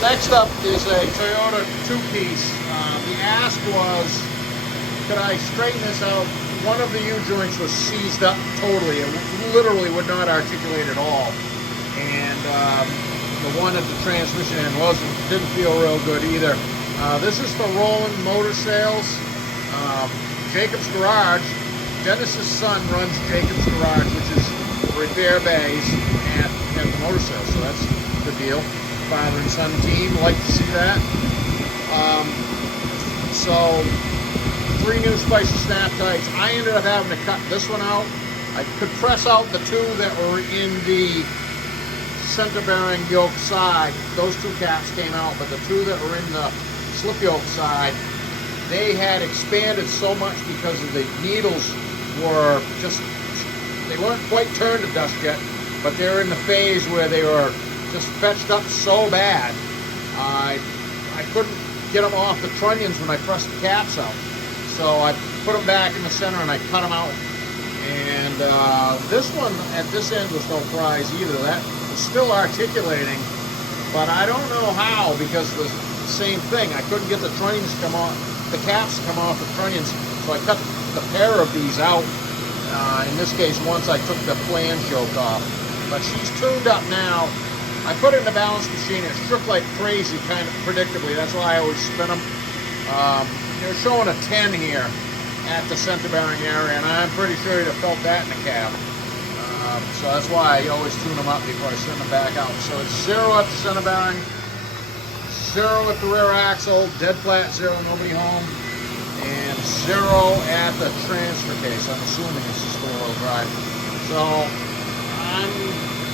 next up is a Toyota two-piece. The ask was, could I straighten this out? One of the U-joints was seized up totally. It literally would not articulate at all. And the one at the transmission end didn't feel real good either. This is for Roland Motor Sales. Jacob's Garage. Dennis's son runs Jacob's Garage, which is repair bays at the motor sales. So that's a good deal. Father and son team, like to see that. So 3 new Spicer snap tights. I ended up having to cut this one out. I could press out the 2 that were in the center bearing yoke side. Those 2 caps came out, but the 2 that were in the slip yoke side, they had expanded so much because of the needles were just, they weren't quite turned to dust yet, but they were in the phase where they were just fetched up so bad. I couldn't get them off the trunnions when I pressed the caps out. So I put them back in the center and I cut them out. And this one at this end was no prize either. That was still articulating, but I don't know how, because the same thing. I couldn't get the trunnions to come off, the caps to come off the trunnions, so I cut the pair of these out. In this case, once I took the flange yoke off. But she's tuned up now. I put it in the balance machine. It shook like crazy, kind of predictably. That's why I always spin them. They're showing a 10 here at the center bearing area, and I'm pretty sure you'd have felt that in the cab. So that's why I always tune them up before I send them back out. So it's 0 at the center bearing, 0 at the rear axle, dead flat 0, nobody home, and 0 at the transfer case. I'm assuming it's just 4-wheel drive. So I'm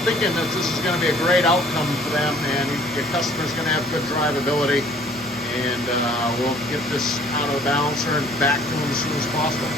thinking that this is going to be a great outcome for them, and your customer's going to have good drivability, and we'll get this out of the balancer and back to them as soon as possible.